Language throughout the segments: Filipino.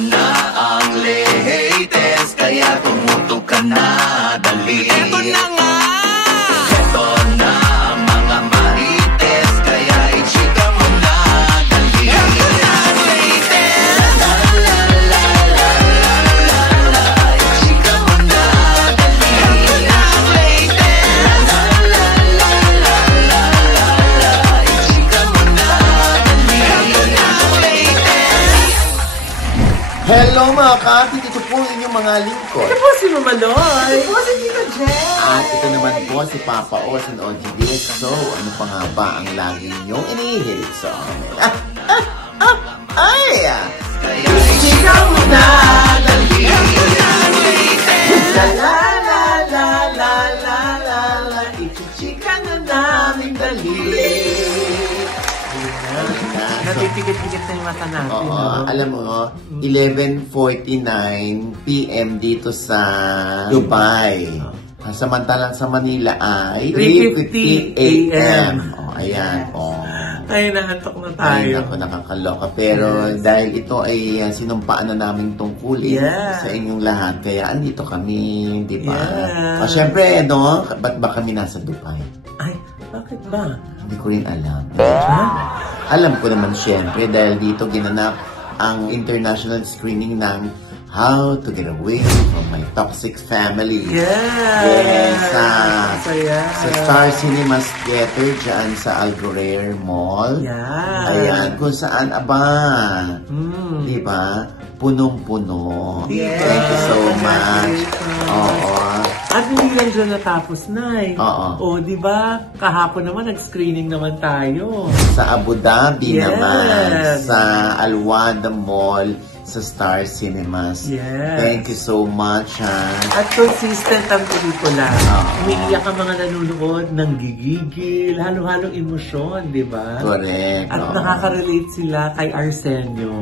na ang latest, kaya tumutok ka na, dali. Eto na nga! Eto na ang mga marites, kaya i-chika mo na, dali. Eto na ang latest! La la la la la la la, i-chika mo na, dali. Eto na ang latest! La la la la la la la, i-chika mo na, dali. Eto na ang latest! Hello mga kapit, ito po ang inyong mga lingkod. Ito po si Mamaloy. Ito po si Tita Jen. At ito naman po si Papa Os and OGD. So, ano pa nga ba ang lagi niyong inihilig sa amin? Ay! Chika mo na, dali. Eto na ang latest! La la la la la la la la, ichichika na namin dali. Napipikit-pikit na yung mata natin. Oo, no? alam mo, 11:49 PM dito sa Dubai. Samantalang sa Manila ay 3:50 AM. Oh, ayan. Oh. Ay, naantok na Ay, tayo. ako nakakaloka. Pero dahil ito ay sinumpaan na namin tungkulin sa inyong lahat, kaya andito kami, di ba? Yeah. O, syempre, no? Ba't ba kami nasa Dubai? Ay, bakit ba? Hindi ko rin alam. Ha? Alam ko naman syempre dahil dito ginanap ang international screening ng How to Get Away from My Toxic Family. Yes, Saya. sa Star Cinemas Theater dyan sa Algorer Mall. Yeah. Ayan, kung saan, di ba? Punong-puno. Yes. Thank you so much. Oo. At hindi lang dyan natapos, Nay. Oo. O, di ba? Kahapon naman, nag-screening naman tayo. Sa Abu Dhabi Yes. naman, sa Alwada Mall, sa Star Cinemas. Yes. Thank you so much, ha. At consistent ang pelikula. Oo. Umiiyak ang mga nanonood ng gigigil, halo-halong emosyon, di ba? Correct. At oo. nakaka-relate sila kay Arsenio.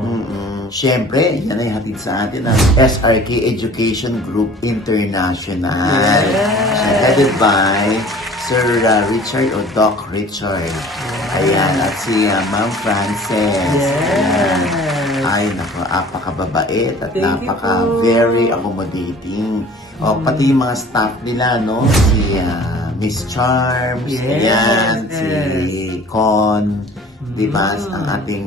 Siyempre, yan ay hatid sa atin ang SRK Education Group International. Yes. Headed by Sir Richard o Doc Richard. Ayan, at si Ma'am Frances. Ayan. Ay, napakababait at Thank you po. very accommodating. O, pati yung mga staff nila, no? Si Miss Charms, Yes. ayan, si Yes. Con, di ba? Ang ating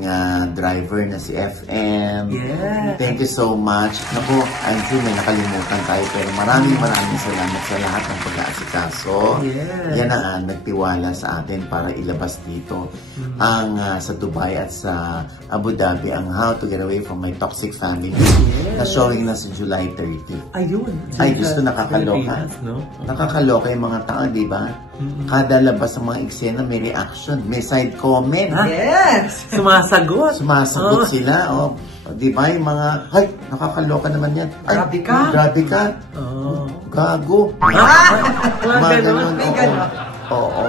driver na si FM. Yes. Thank you so much. Naku, I'm sure may nakalimutan tayo, pero maraming salamat sa lahat ng pag-aasikaso. Yes. Yan ang nagtiwala sa atin para ilabas dito ang sa Dubai at sa Abu Dhabi ang How to Get Away from My Toxic Family na showing na sa July 30. Ayun. Ay, gusto nakakaloka. Pilipinas, no? Nakakaloka yung mga tao, di ba? Kada labas ng mga eksena may reaction, may side comment. Yes! Sumasagot. Sumasagot sila, oh. Di ba yung mga, ay, nakakaloka naman yan. Ay, Grabe ka. Grabe ka. Oh. Gago. Mga ganun. May ganun. Oo.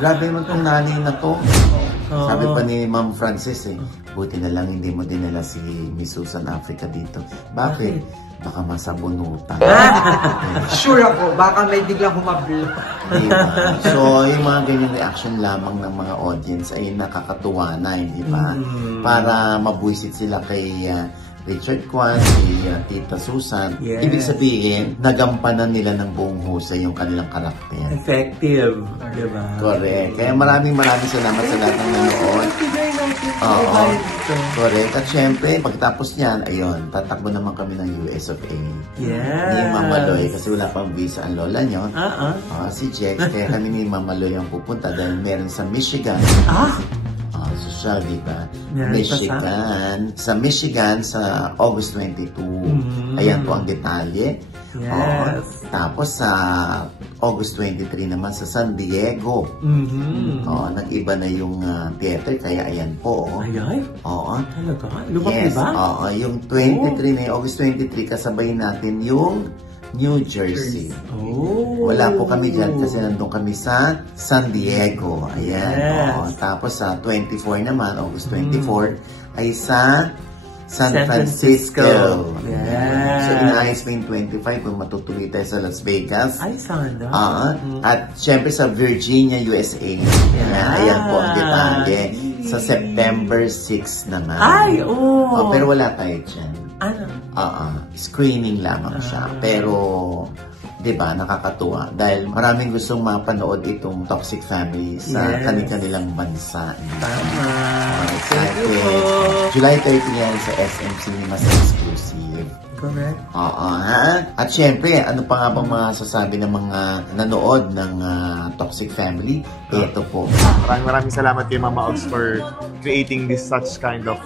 Grabe naman tong nanay na to. Oo. Sabi pa ni Ma'am Frances buti na lang hindi mo dinala si Miss Susan Africa dito. Bakit? Baka masabunutan. Sure ako, baka may biglang humablo. Diba? So, yung mga ganyan reaction lamang ng mga audience ay nakakatuwa na, hindi ba? Para mabuisit sila kay Richard Kwan, si Tita Susan. Yes. Ibig sabihin, nagampanan nila ng buong husay yung kanilang karakter. Effective. Diba? Correct. Kaya maraming salamat sa lahat ng nanood. Ibigay natin. Oo. Correct. At syempre, pagtapos niyan, ayun, tatakbo naman kami ng US of A. Yes. Ni Mama Loy, kasi wala pang visa ang lola niyo. Si Jex, kaya kami ni Mama Loy ang pupunta dahil meron sa Michigan. Social, di ba? Michigan. Sa Michigan, sa August 22. Ayan po ang detalye. Yes. Tapos sa August 23 naman sa San Diego. Nag-iba na yung theater, kaya ayan po. Ay, Oo. talaga? Lumaki Yes, ba? oo. Yung 23 na August 23, kasabay natin yung New Jersey. Wala po kami dyan kasi nandun kami sa San Diego. Ayan. Yes. Oo. Tapos sa 24 naman, August 24, ay sa San Francisco. Yes. So, inaayos na yung 25 kung matutuloy tayo sa Las Vegas. Ay, sana. At syempre sa Virginia, USA. Ayan po ang detalye. Sa September 6 naman. Ay, oo. Pero wala tayo dyan. Screening lamang siya. Pero, di ba, nakakatuwa. Dahil maraming gustong mapanood itong Toxic Family sa kanilang bansa. Tama. Excited. July 30 yan sa SM Cinemas exclusive. Correct. At syempre, ano pa nga bang masasabi ng mga nanood ng Toxic Family? Ito po. Maraming salamat kay Mama Ogs for creating this such kind of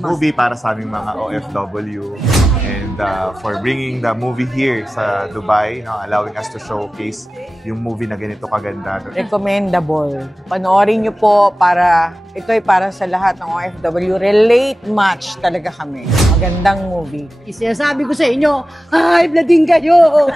movie para sa aming mga OFW and for bringing the movie here sa Dubai, allowing us to showcase yung movie na ganito kaganda. Recommendable. Panoorin nyo po para ito ay para sa lahat ng OFW. Relate match talaga kami. Magandang movie. Sinasabi ko sa inyo, high blood din kayo.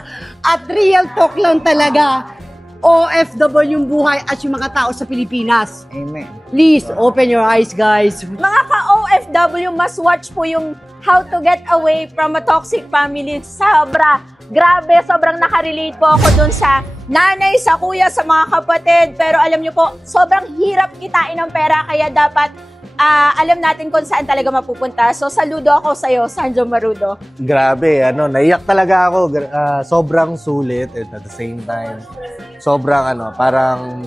At real talk lang talaga. OFW yung buhay at yung mga tao sa Pilipinas. Amen. Please, open your eyes, guys. Mga ka-OFW, must watch po yung How to Get Away from a Toxic Family. Grabe, sobrang nakarelate po ako dun sa nanay, sa kuya, sa mga kapatid. Pero alam nyo po, sobrang hirap kitain ng pera, kaya dapat alam natin kung saan talaga mapupunta. So, saludo ako sa'yo, Sanjo Marudo. Grabe, naiyak talaga ako. Sobrang sulit and at the same time, sobrang parang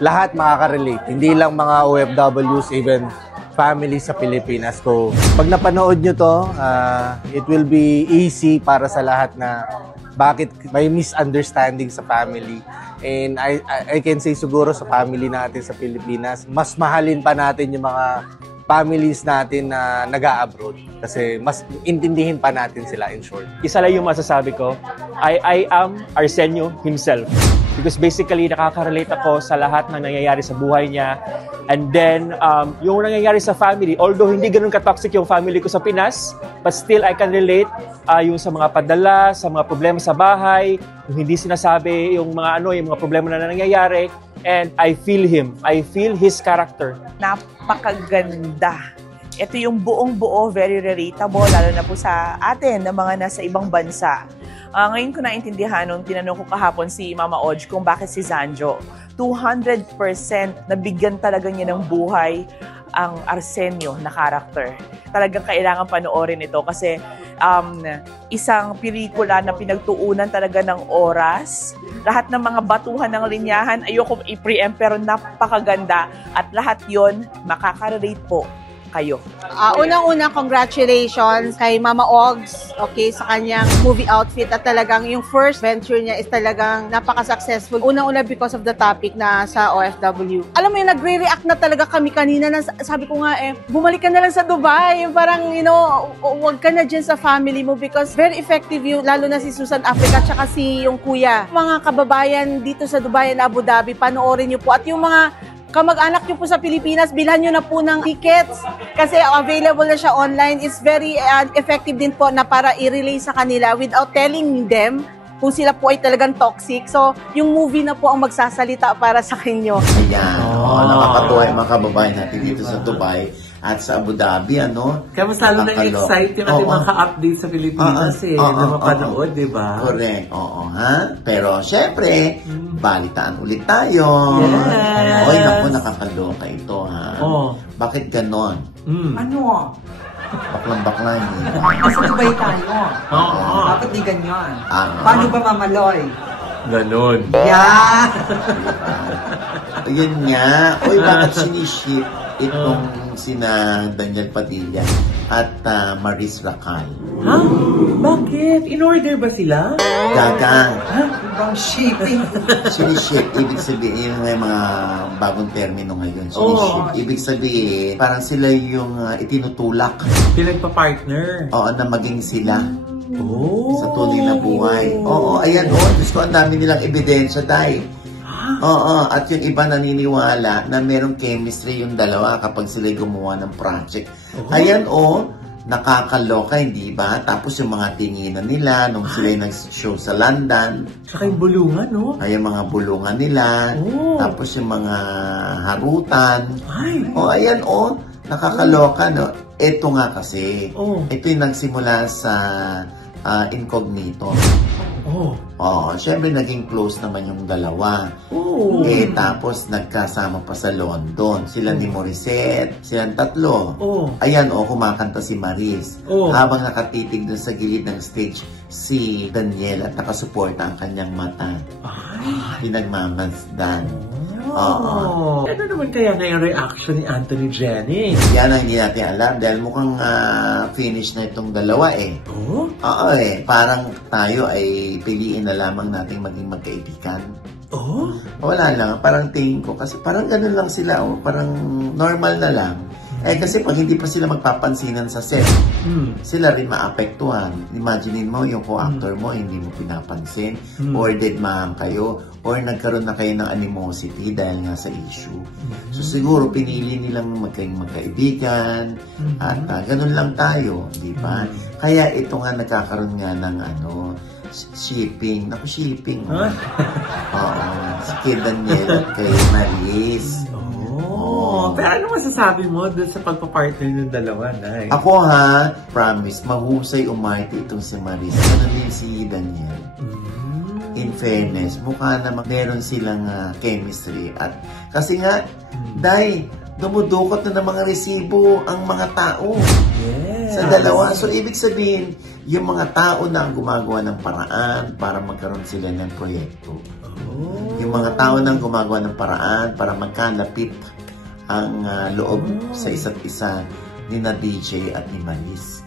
lahat makaka-relate. Hindi lang mga OFWs, even families sa Pilipinas. So, pag napanood nyo to, it will be easy para sa lahat na bakit may misunderstanding sa family. And I can say siguro sa family natin sa Pilipinas, mas mahalin pa natin yung mga families natin na nag-a-abroad. Kasi mas intindihin pa natin sila, in short. Isa lang yung masasabi ko, I am Arsenio himself. Because basically, nakaka-relate ako sa lahat ng nangyayari sa buhay niya. And then, yung nangyayari sa family, although hindi ganun ka-toxic yung family ko sa Pinas, but still I can relate yung sa mga padala, sa mga problema sa bahay, yung hindi sinasabi, yung mga yung mga problema na nangyayari. And I feel him. I feel his character. Napakaganda. Ito yung buong-buo, very relatable, lalo na po sa atin, na mga nasa ibang bansa. Ngayon ko naintindihan nung tinanong ko kahapon si Mama Oj kung bakit si Zanjo. 200% nabigyan talaga niya ng buhay ang Arsenio na karakter. Talagang kailangan panoorin ito kasi isang pelikula na pinagtuunan talaga ng oras. Lahat ng mga batuhan ng linyahan, ayoko i-preempt pero napakaganda at lahat yon makaka-relate po kayo. Unang-una, congratulations kay Mama Ogs, okay, sa kanyang movie outfit at talagang yung first venture niya is talagang napaka-successful. Unang-una because of the topic na sa OFW. Alam mo yung nagre-react na talaga kami kanina na sabi ko nga bumalik ka na lang sa Dubai. Yung parang, wag ka na dyan sa family mo because very effective yung, lalo na si Susan Africa at saka si yung kuya. Mga kababayan dito sa Dubai and Abu Dhabi, panoorin niyo po. At yung mga kamag-anak nyo po sa Pilipinas, bilhan nyo na po ng tickets kasi available na siya online. It's very effective din po na para i-relay sa kanila without telling them kung sila po ay talagang toxic. So, yung movie na po ang magsasalita para sa kanyo. Ayan, nakakatuwa yung mga kababayan natin dito sa Dubai at sa Abu Dhabi, Kaya mas lalo nang excite yung ating mga ka-update sa Pilipinas na mapanood, di ba? Correct, Pero, syempre, balitaan ulit tayo. Yes! Oy, naku, nakakaloka ito, Bakit ganon? Ano? Baklang-bakla, hindi ba? Nasa Dubai tayo. Bakit di ganyan? Paano ba mamaloy? Ganon. Yeah! Ayun nga. Oy, bakit siniship itong sina Daniel Padilla at Maris Racal? Ha? Bakit? In-order ba sila? Gagang. Ibang shipping. Siniship, ibig sabihin, may mga bagong termino ngayon. Siniship, ibig sabihin, parang sila yung itinutulak. Pinagpa-partner. Oo, na maging sila. Sa tunay na buhay. Ayan, gusto ang dami nilang ebidensya, dahil. At yung iba naniniwala na merong chemistry yung dalawa kapag sila gumawa ng project. Ayan, nakakaloka, hindi ba? Tapos yung mga tinginan nila nung sila nag-show sa London. Saka yung bulungan, Ay, yung mga bulungan nila. Tapos yung mga harutan. Ayan, nakakaloka, Ito nga kasi, ito yung nagsimula sa Incognito. Syempre naging close naman yung dalawa. Tapos nagkasama pa sa London. Sila ni Morissette, silang tatlo. Ayan, kumakanta si Maris. Habang nakatitig dun sa gilid ng stage, si Daniel at nakasuporta ang kanyang mata. Pinagmamasdan. Ano naman kaya na yung reaction ni Anthony Jennings? Yan ang hindi natin alam dahil mukhang finish na itong dalawa Parang tayo ay piliin na lamang nating maging magkaibigan. Wala lang. Parang tingin ko. Kasi parang ganun lang sila. Parang normal na lang. Kasi pag hindi pa sila magpapansinan sa set, sila rin maapektuhan. Imaginein mo, yung co-actor mo, hindi mo pinapansin, or deadmaan kayo, or nagkaroon na kayo ng animosity dahil nga sa issue. So siguro, pinili nilang magkaibigan, at ganun lang tayo, di ba? Kaya ito nga nagkakaroon nga ng shipping. Shipping. Si kay Daniel at kay Maris. Pero ano masasabi mo doon sa pagpapartner ng dalawa, Nay? Ako promise, mahusay umarte itong si Maris. Ano din si Daniel. In fairness, mukha naman meron silang chemistry. At kasi nga, dumudukot na ng mga resibo ang mga tao sa dalawa. So, ibig sabihin, yung mga tao na ang gumagawa ng paraan para magkaroon sila ng proyekto. Yung mga tao na ang gumagawa ng paraan para magkalapit ang loob sa isa't isa ni na DJ at ni Maris.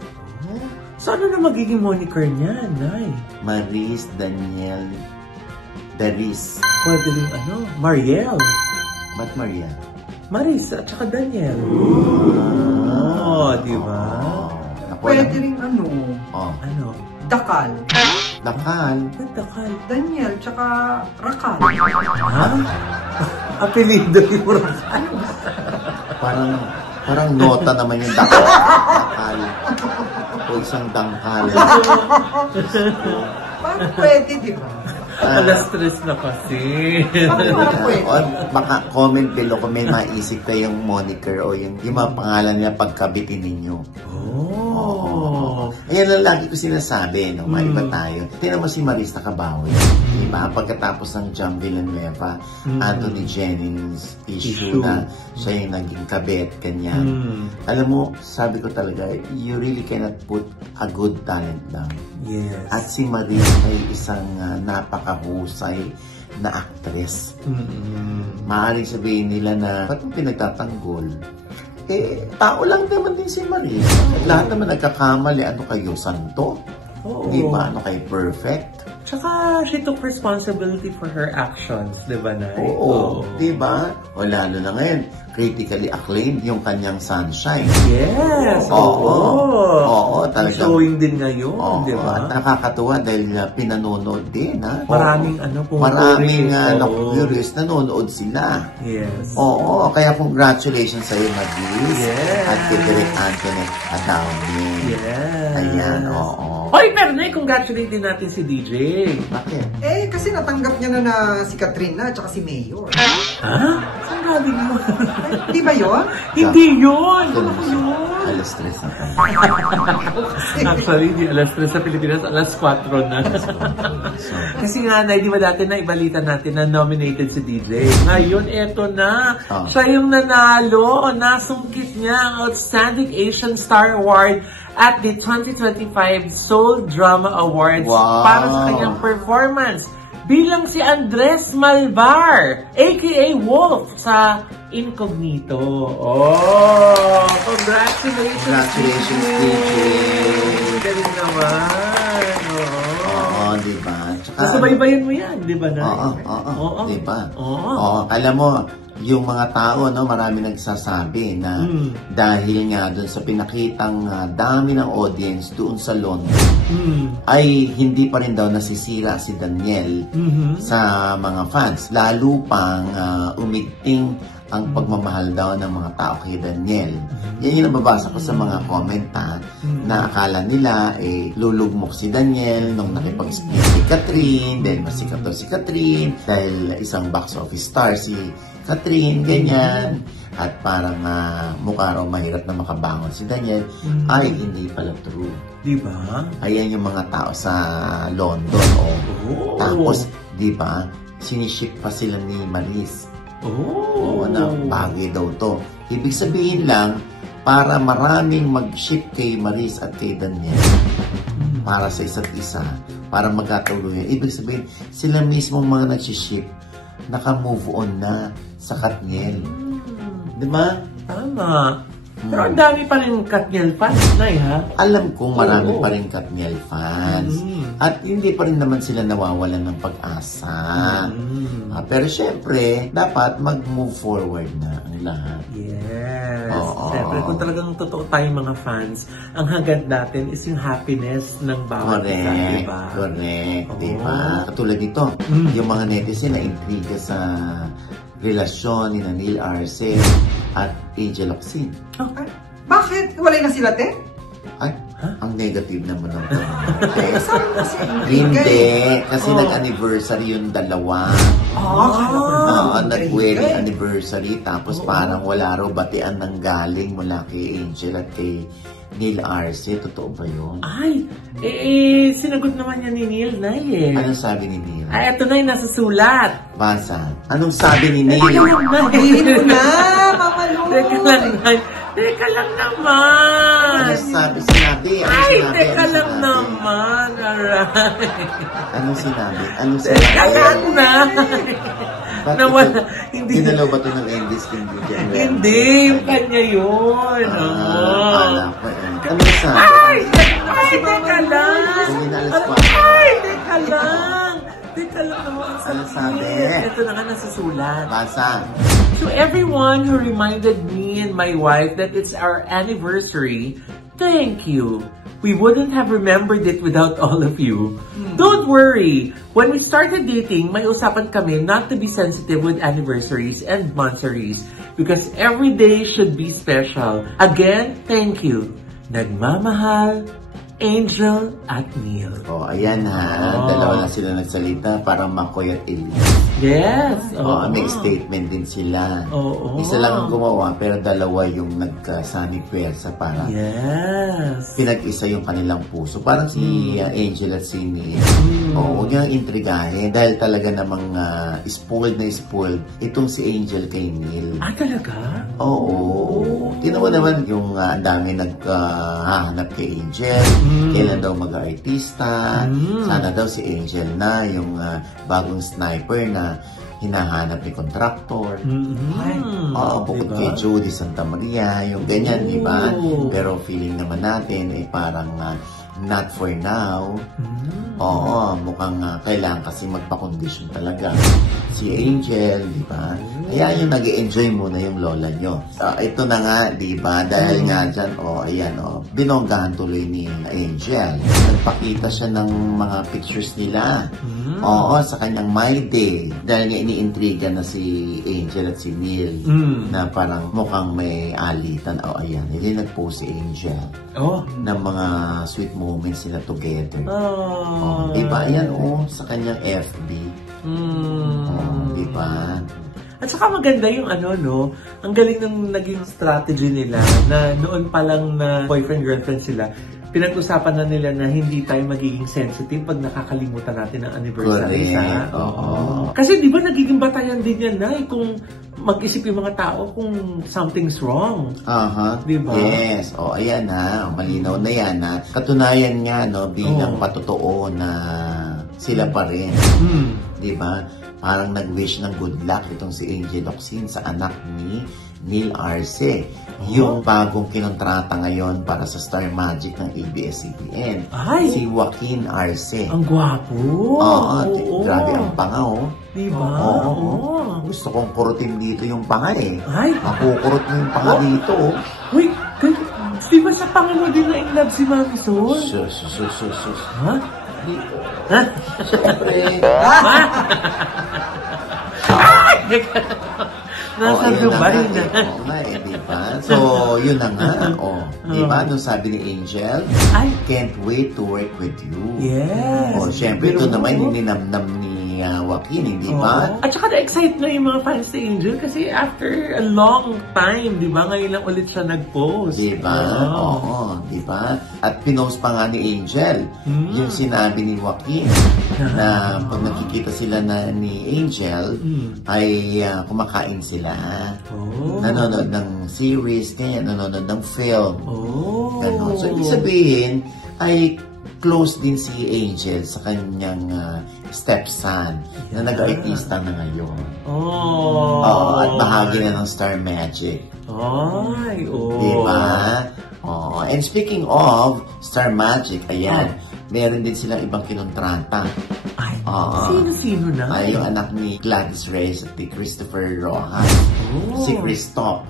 So ano na magiging moniker niya, Nay? Maris, Daniel, Daris. Pwede rin Mariel. Ba't Mariel? Maris at saka Daniel. Di ba? Pwede rin Dakal. Dakal? Dakal? Daniel, tsaka Rakal. Apelido yung Rakal. Parang nota naman yung Dakal. O isang dangkal. Parang pwede, di ba? Alas-stress na kasi. Baka comment below kung may maisip kayong moniker o yung mga pangalan niya pagkabitin ninyo. Ayan lang lagi ko sinasabi, maiba tayo. Tingnan mo si Maris nakabawi. Diba? Pagkatapos ng John Villanueva, Anthony Jennings issue na siya yung naging kabit, ganyan. Alam mo, sabi ko talaga, you really cannot put a good talent down. Yes. At si Maris ay isang napakahusay na actress. Maaaring sabihin nila na, ba't mo pinagtatanggol? Tao lang naman din si Maris. Lahat naman nagkakamali. Ano kayo, santo? Di ba? Ano kayo, perfect? Tsaka, she took responsibility for her actions, di ba, Nay? Di ba? O lalo na ngayon, critically acclaimed yung kanyang Sunshine. Yes! Talagang showing din ngayon, di ba? Nakakatuwa dahil pinanonood din, Maraming curious, nanonood sila. Yes. Kaya congratulations sa'yo, Maris. At kay Direk Antoinette Adawni. Yes. Ayan, Hoy, pero congratulate din natin si DJ. Bakit? Kasi natanggap niya na si Katrina at saka si Mayor. Saan galing mo? Di ba yun? Hindi yun! Alas-stress na tayo. Actually, hindi alas-stress sa Pilipinas, alas-4 na. Kasi nga, Nay, di ba dati na ibalita natin na nominated si DJ? Ngayon, eto na. Siya yung nanalo. Nasungkit niya ang Outstanding Asian Star Award at the 2025 Seoul Drama Awards para sa kanyang performance bilang si Andres Malvar, aka Wolf, sa Incognito. Congratulations, DJ! Galing naman. Diba? Nasubaybayan mo yan, di ba, Nay? Diba? Alam mo, yung mga tao, marami nagsasabi na dahil nga doon sa pinakitang dami ng audience doon sa London, ay hindi pa rin daw nasisira si Daniel sa mga fans. Lalo pang umigting ang pagmamahal daw ng mga tao kay Daniel. Yan yung nababasa ko sa mga comment na akala nila lulugmok si Daniel nung nakipag-split si Catherine, dahil masikat daw si Catherine, dahil isang box office star si Catherine, ganyan. at parang mukha raw mahirap na makabangon si Daniel, ay hindi pala true. Diba? Ayan yung mga tao sa London. Tapos, diba, siniship pa sila ni Maris. Na bagay daw to. Ibig sabihin lang, para maraming mag-ship kay Maris at kay Daniel, para sa isa't isa, para magkatuluyan. Ibig sabihin, sila mismo mga nag-ship, naka-move on na sa Katniel. Diba? Tama. Pero ang dami pa rin Katniel fans, Nay, ha? Alam kong marami pa rin Katniel fans. At hindi pa rin naman sila nawawalan ng pag-asa. Pero syempre, dapat mag-move forward na ang lahat. Yes. Syempre, kung talagang totoo tayong mga fans, ang hangad natin is yung happiness ng bawat isa, diba? Correct, diba? Katulad dito, yung mga netizen na intriga sa relasyon ni Neil Arce at Angel Locsin. Okay. Bakit? Walay na sila, te? Ay, ang negative naman ng Hindi, kasi nag-anniversary yung dalawa. Nag-wedding anniversary, tapos parang wala raw batian ng galing mula kay Angel at kay Neil Arce. Totoo ba yun? Ay, sinagot naman niya ni Neil, Nay, eh. Anong sabi ni Neil? Ay, ito na yung nasa sulat. Basa. Anong sabi ni Neil? Magiging na, Mama Lu. Teka lang, Nay. Teka lang naman. Ano sinabi? Ay, teka lang naman. Alright. Anong sinabi? Teka lang, Nay. Ginalaw ba ito ng English Kingdom? Hindi, yung kanya yun. Alam ko. Ano sabi? Ay, teka lang. Ay, teka lang. Teka lang naman. Ano sabi? Ito na nga nasa sulat. Basa. To everyone who reminded me and my wife that it's our anniversary, thank you. We wouldn't have remembered it without all of you. Don't worry. When we started dating, may usapan kami not to be sensitive with anniversaries and monthsaries because every day should be special. Again, thank you. Nagmamahal, Angel at Neil. Ayan ha. Dalawa na sila nagsalita, parang Makoy at Elise. Yes. May statement din sila. Isa lang ang gumawa, pero dalawa yung nagkasani pwersa para pinag-isa yung kanilang puso. Parang si Angel at si Neil. Huwag niyang intrigahin dahil talaga namang spoiled na spoiled itong si Angel kay Neil. Talaga? Oo. Tinawa naman yung ang dami naghahanap kay Angel. Kailan daw mag-artista. Sana daw si Angel na yung bagong sniper na hinahanap ni contractor. Bukod kay Judy Santa Maria, yung ganyan, di ba? Pero feeling naman natin ay parang not for now. Mukhang kailangan kasi magpa-condition talaga si Angel, di ba? Kaya yung nag-enjoy muna yung lola nyo. Ito na nga, di ba? Dahil nga dyan, binonggahan tuloy ni Angel. Nagpakita siya ng mga pictures nila. Sa kanyang My Day. Dahil nga iniintriga na si Angel at si Neil na parang mukhang may alitan. Ayan. Hindi nag-post si Angel ng mga sweet moments sila together. Diba? Ayan sa kanyang FB. Diba? At saka maganda yung ang galing ng naging strategy nila na noon pa lang na boyfriend-girlfriend sila, pinag-usapan na nila na hindi tayo magiging sensitive pag nakakalimutan natin ang anniversary. Kasi di ba nagiging batayan din yan, Nay, kung mag-isip yung mga tao kung something's wrong. Di ba? Yes. Ayan malinaw na yan Katunayan nga, bilang patotoo na sila pa rin. Di ba? Parang nag-wish ng good luck itong si Angel Locsin sa anak ni Neil Arce. Yung bagong kinontrata ngayon para sa Star Magic ng ABS-CBN. Si Joaquin Arce. Ang gwapo. Grabe ang panga, Diba? Gusto kong kurutin dito yung panga Makukurot mo yung panga dito, Wait, di ba sa panga mo din na in love si Mami Sol? Sus. Siyempre. Nasa Dubai na. Diba? So, yun na nga. Diba? Nung sabi ni Angel, I can't wait to work with you. Yes. Siyempre, ito naman yung ninamnam ni ni Joaquin, hindi ba? At saka na-excite na yung mga fans ni Angel kasi after a long time, di ba? Ngayon lang ulit siya nag-post. Di ba? Oo, di ba? At pinost pa nga ni Angel yung sinabi ni Joaquin na pag nakikita sila na ni Angel ay kumakain sila. Nanonood ng series, nanonood ng film. Ganon. So, ibig sabihin ay close din si Angel sa kanyang stepson na nag-artista na ngayon. At bahagi na ng Star Magic. Diba? And speaking of Star Magic, ayan, meron din silang ibang kinontrata. Sino-sino na? Ay, yung anak ni Gladys Reyes at ni Christopher Rojas. Si Christoph.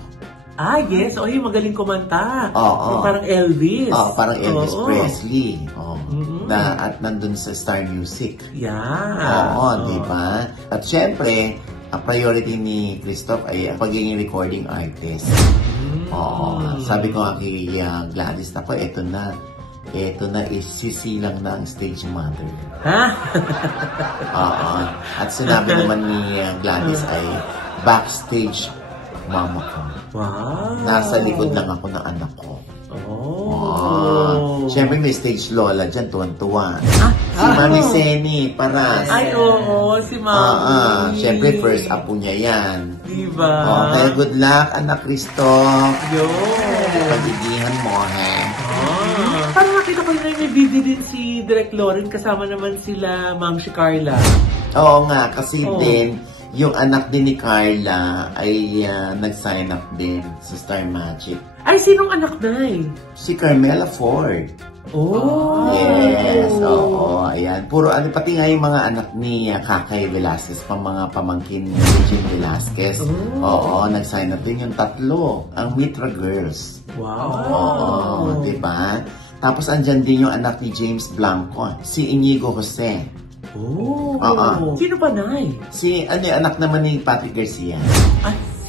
Yes. Yung magaling kumanta. Yung parang Elvis. Parang Elvis Presley. At nandun sa Star Music. Di ba? At syempre, ang priority ni Christoph ay ang pagiging recording artist. Sabi ko nga kay Gladys, eto na isisilang na ang stage mother. At sinabi naman ni Gladys ay backstage mama ko. Nasa likod lang ako ng anak ko. Siyempre may stage lola dyan, tuwan-tuwa. Si Mami Seni, Paras. Si Mami. Siyempre first apo niya yan. Diba? Kaya good luck, anak Cristo. Pagigihan mo, Parang nakita ko na may video din si Direk Lauren, kasama naman sila Ma'am si Carla. Oo nga, kasi din yung anak din ni Carla ay nag-sign up din sa Star Magic. Ay, sinong anak na Si Carmela Ford. Yes, ayan. Puro pati nga yung mga anak ni Kakay Velasquez, mga pamangkin ni Jim Velasquez. Nag-sign up din yung tatlo, ang Mitra Girls. Diba? Tapos andyan din yung anak ni James Blanco, si Inigo Jose. Sino pa Si, anak naman ni Patrick Garcia.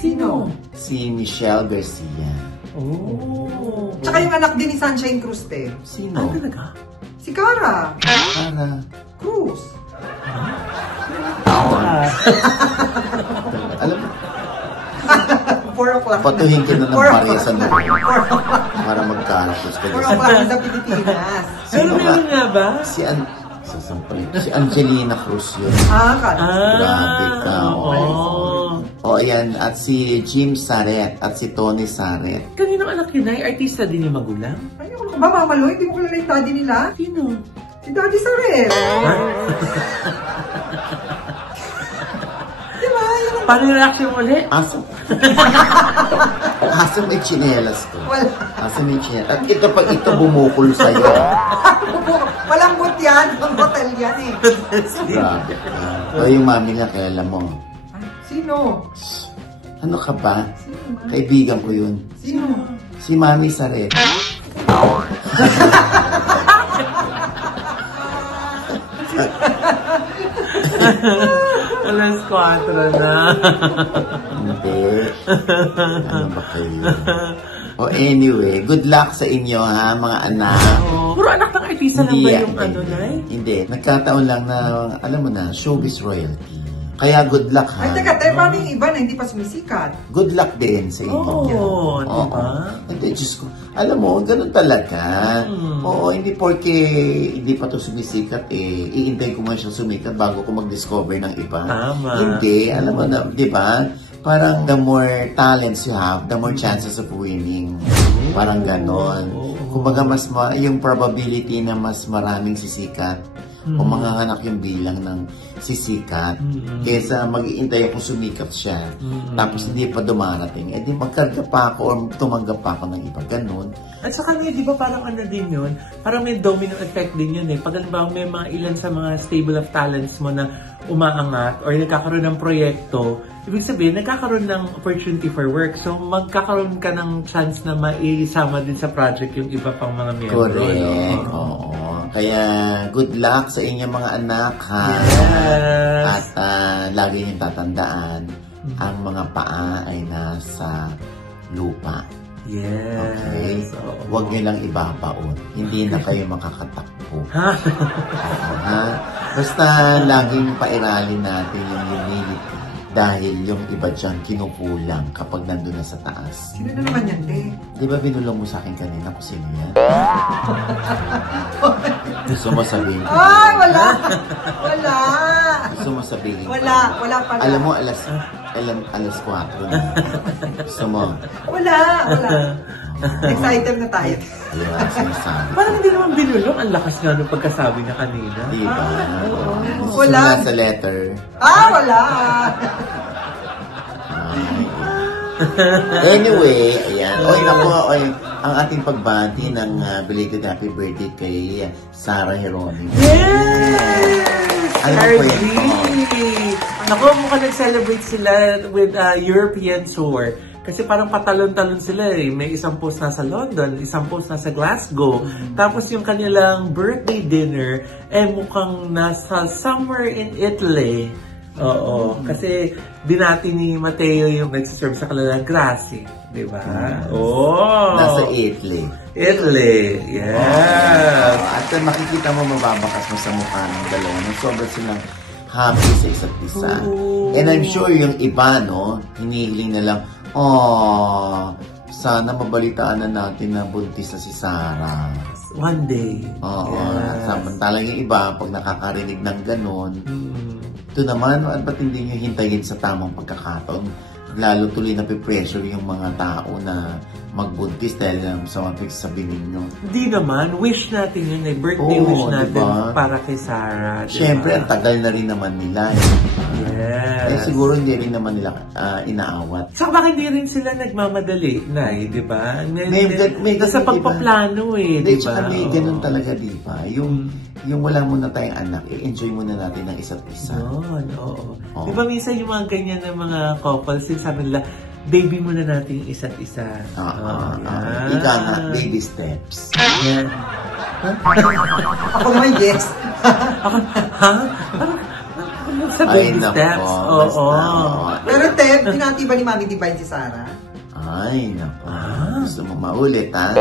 Sino? Si Michelle Garcia. Tsaka yung anak din ni Sunshine Cruz, Sino? Talaga? Si Cara. Cara Cruz. Alam mo, 4 o'clock. patuhin ka na ng parisan mo para mag-caracos ka. 4 o'clock sa Pilipinas. Pero meron nga ba? Si Angelina Cruz yun. Grabe ka. Ayan. At si Jim Saret at si Tony Saret. Kaninong anak yun ay? Artista din yung magulang? Ayoko ba, Mama Loy? Hindi mo kilala yung daddy nila? Sino? Si Daddy Saret. Diba? Paano yung reaction mo ulit? Asan may chinelas ko? Asan may chinelas? At ito pag ito bumukol sa'yo. Walang but yan. Ang hotel yan Grabe. Yung mami nga, kilala mo. Sino? Ano ka ba? Kaibigan ko yun. Sino? Si Mami Saret. Alas 4 na. Hindi. Ano ba kayo? Anyway, good luck sa inyo mga anak. Puro anak ng artista lang ba yung Hindi. Nagkataon lang na, alam mo na, showbiz royalty. Kaya good luck Ay, teka, paano yung iba na hindi pa sumisikat? Good luck din sa inyo. Diba? Hindi, Diyos ko. Alam mo, ganun talaga. Hindi porke hindi pa to sumisikat iintay ko man siya sumikat bago ko mag-discover ng iba. Hindi, alam mo na, di ba? Parang the more talents you have, the more chances of winning. Parang ganon. Kumbaga, yung probability na mas maraming sisikat o manganganak yung bilang ng sisikat kaysa mag-iintay ako sumikat siya tapos hindi pa dumarating, di magkarga pa ako or tumanggap pa ako ng iba, ganun. At sa kanya, di ba parang din yun? Parang may domino effect din yun Pag halimbawa may mga ilan sa mga stable of talents mo na umaangat or nagkakaroon ng proyekto, ibig sabihin, nagkakaroon ng opportunity for work. So, magkakaroon ka ng chance na maisama din sa project yung iba pang mga miyembro. Correct. Kaya, good luck sa inyong mga anak, ha? Yes. At lagi niyong tatandaan, ang mga paa ay nasa lupa. Yes. Okay? Huwag niyo lang ibabaon. Hindi na kayo makakatakbo. Ha? Basta laging pairalin natin yung humility. Dahil yung iba dyan kinukulang kapag nandun na sa taas. Sino na naman yan, te? Di ba binulong mo sa akin kanina kung sino yan? Gusto mo sabihin? Ay, wala! Wala! Gusto mo sabihin? Wala pala. Alam mo, alas 4 na. Gusto mo? Wala. Next item na tayo. Ayun, sinasabi. Parang hindi naman binulong. Ang lakas nga nung pagkasabi niya kanina. Di ba? Wala. Sa letter. Wala! Anyway, ayan. Oy, naku, ang ating pagbati ng belated happy birthday kay Sarah Geronimo. Yes! Ano po yun? Naku, mukhang nag-celebrate sila with European tour. Kasi parang patalon-talon sila eh. May isang post nasa London, isang post nasa Glasgow. Tapos yung kanilang birthday dinner, mukhang nasa somewhere in Italy. Oo. Kasi binati ni Mateo yung nagsiserve sa kanilang Gracie. Diba? Nasa Italy. Italy. Yeah. At makikita mo, mababakas mo sa mukha ng dalawa. Sobrang silang happy sa isa't isa. And I'm sure yung iba, no, hinihiling na lang, sana mabalitaan na natin na buntis na si Sarah. One day. Oo. Samantalang yung iba, pag nakakarinig ng ganon, ito naman, ba't hindi nyo hintayin sa tamang pagkakataon? Lalo tuloy na pressure yung mga tao na magbuntis dahil sa mga pagsasabihin ninyo. Hindi naman. Wish natin yun eh. Birthday wish natin para kay Sarah. Diba? Siyempre, ang tagal na rin naman nila. Yes. Siguro hindi rin naman nila inaawat. Saka bakit hindi rin sila nagmamadali, Nay, di ba? May nasa pagpaplano eh, di ba? May ganun talaga, di ba? Yung wala muna tayong anak, enjoy muna natin ng isa't isa. Oo. Di ba minsan yung mga ganyan ng mga couples, sabi nila, baby muna natin yung isa't isa. Ika nga, baby steps. Yeah. Ako naman, yes. Sa baby steps. Pero Ted, binati ba ni Mami Divine si Sarah? Ay, naku. Gusto mo maulit, ha?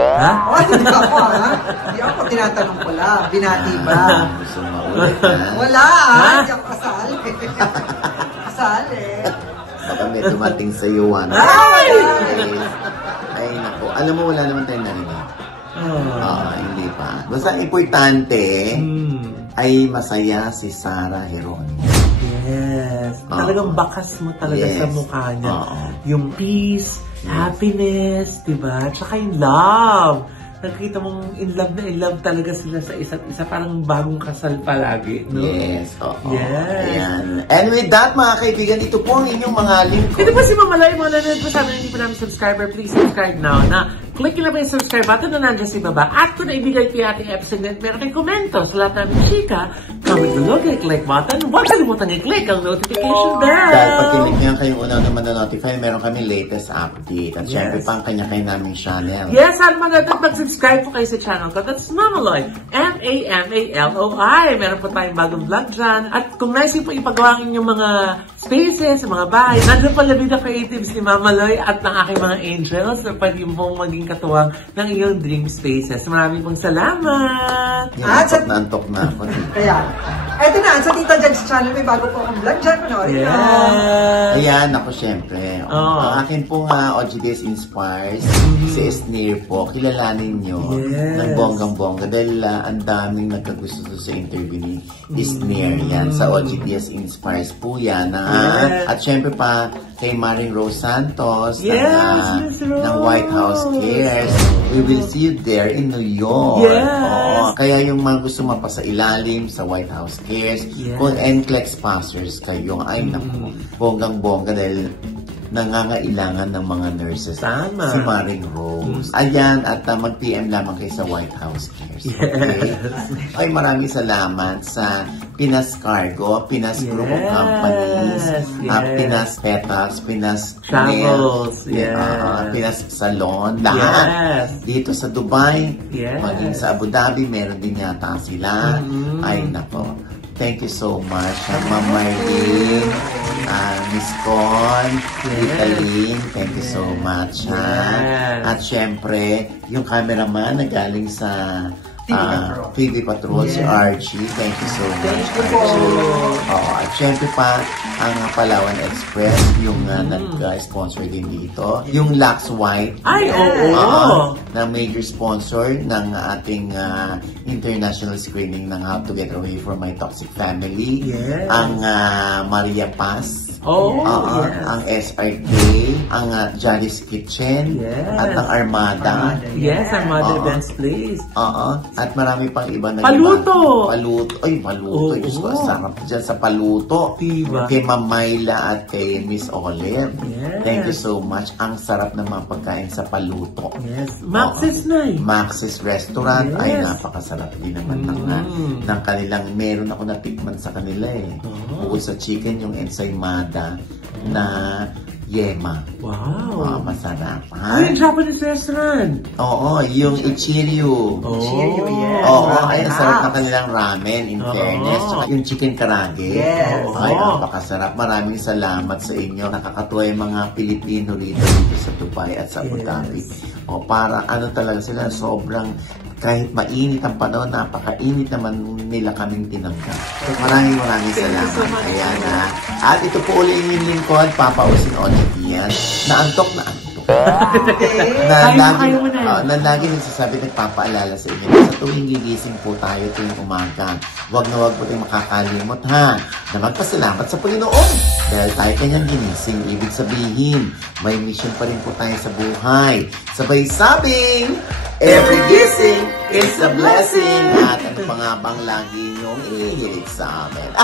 Hindi ako, ha? Hindi ako, tinatanong ko lang. Binati ba? Gusto mo maulit, ha? Wala, ha? Hindi ako kasali. Kasali. Baka may dumating sa iyo, ano? Ay, naku. Alam mo, wala naman tayong narinig. Hindi pa. Basta importante, ay masaya si Sarah Geronimo. Yes. Talagang bakas mo talaga sa mukha niya. Yung peace, happiness, diba? Tsaka yung love. Nakikita mong in love talaga sila sa isa't isa. Parang bagong kasal palagi, no? Yes. Yes. Ayan. And with that, mga kaibigan, ito po ang inyong mga lingkod. Ito po si Mama Loy. Mga nanonood po sa amin, hindi po namin subscriber. Please subscribe now. Click nyo na ba yung subscribe button na nandiyan sa baba. At kung naibigay ko yung ating episode net, meron kayong komento sa lahat namin chika. Comment below, click button. Huwag kalimutan i-click ang notification bell. Dahil pag click nyo kayong unang naman na-notify, meron kami latest update. At syempre pang kanya-kanya naming channel. Yes, at mag-subscribe po kayo sa channel ko. That's Mama Loy. M-A-M-A-L-O-I. Meron po tayong bagong vlog dyan. At kung nice po ipagawangin yung mga spaces, mga bahay, nandiyan po Labida Creatives ni Mama Loy at ng aking mga angels na pwede pong maging katuwang ng iyong dream spaces. Maraming pong salamat! Antok na ako. Kaya, eto na, sa Tita Judge channel, may bago po akong vlog dyan. Ayan, ako syempre. Ang akin pong OGBS Inspires, si Esnir po, kilalanin nyo ng bonggang-bongga dahil ang daming nagkagusto sa interview ni Esnir. Yan, sa OGBS Inspires po yan. At syempre pa, kay Maring Rose Santos ng White House Cares. We will see you there in New York. Kaya yung mga gusto mapasa ilalim sa White House Cares, kung NCLEX sponsors kayo, ay naku, bonggang-bongga dahil nangangailangan ng mga nurses. Tama. Si Maring Rose. Ayan, at mag-PM lamang kayo sa White House Cares. Okay? Ay, maraming salamat sa Pinas Cargo, Pinas Group of Companies, Pinas Petals, Pinas Travels, Pinas Salon, lahat. Dito sa Dubai, maging sa Abu Dhabi, meron din yata sila. Ay, nako. Thank you so much, Ma'am Marlene, Miss Con, Italine, thank you so much. At syempre, yung cameraman na galing sa TV Patrol, si Archie. Thank you so much, Archie. At syempre pa, ang Palawan Express, yung nag-sponsor din dito. Yung Lux White. Ay, oo! Na major sponsor ng ating international screening ng How to Get Away from My Toxic Family. Yes. Ang Maria Paz. Yes. Ang SRK, ang Jolly's Kitchen, at ang Armada. Yes, Armada Events Place. At marami pang iba na Paluto! Paluto. Ay, Paluto. Diyos ko, sarap dyan sa Paluto. Diba? Kay Ma'am Myla at kay Miss Olive. Yes. Thank you so much. Ang sarap ng mga pagkain sa Paluto. Yes. Max's Night. Max's Restaurant. Yes. Ay, napakasarap din naman ng kanilang, meron ako natikman sa kanila Bukod sa chicken, yung ensaymada na yema. Wow. Masarap. Ay, Japanese restaurant. Oo, yung Ichiryu. Ichiryu, yes. Ay, ang sarap na kanilang ramen, in fairness. Tsaka yung chicken karage. Yes. Ay, napakasarap. Maraming salamat sa inyo. Nakakatuwa yung mga Pilipino dito sa Dubai at sa Abu Dhabi. Para ano talaga sila, sobrang kahit mainit ang panahon, napakainit naman nila kaming tinanggap. Maraming salamat. Ayan At ito po ulit yung lingkod, Papa Usin Olivia. Naantok. Na lagi nagsasabi, nagpapaalala sa inyo na sa tuwing gigising po tayo tuwing umaga. Huwag po tayong makakalimot na magpasalamat sa Panginoon. Dahil tayo kanyang ginising, ibig sabihin, may mission pa rin po tayo sa buhay. Sabay sabing, every gising is a blessing. At ano pa nga bang lagi niyong ihilig sa amin?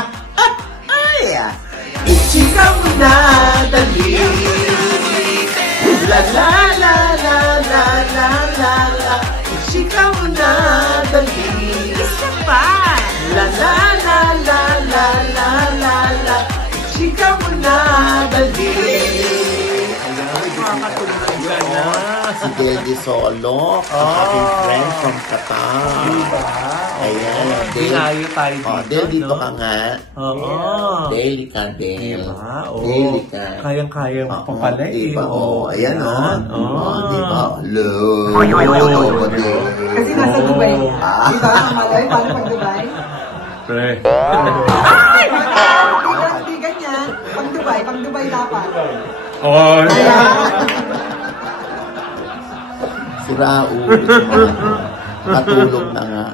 Ichika mo na, dali. La la la la la la la la. Ichika mo na, dali. Isa pa. La la la la la la la la. Ichika mo na, dali. Si Deldy Solo, aking friend from Qatar. Ayan. Dinayo tayo dito. Del, dito ka nga. Daily ka, Del. Daily ka. Kayang-kaya mo pa pala Diba? Ayan Diba? Hello. Kasi nasa Dubai. Diba? Malay, paano pag Dubai? Pre. Hindi ganyan. Pag Dubai dapat. Si Raul. Matulog na nga.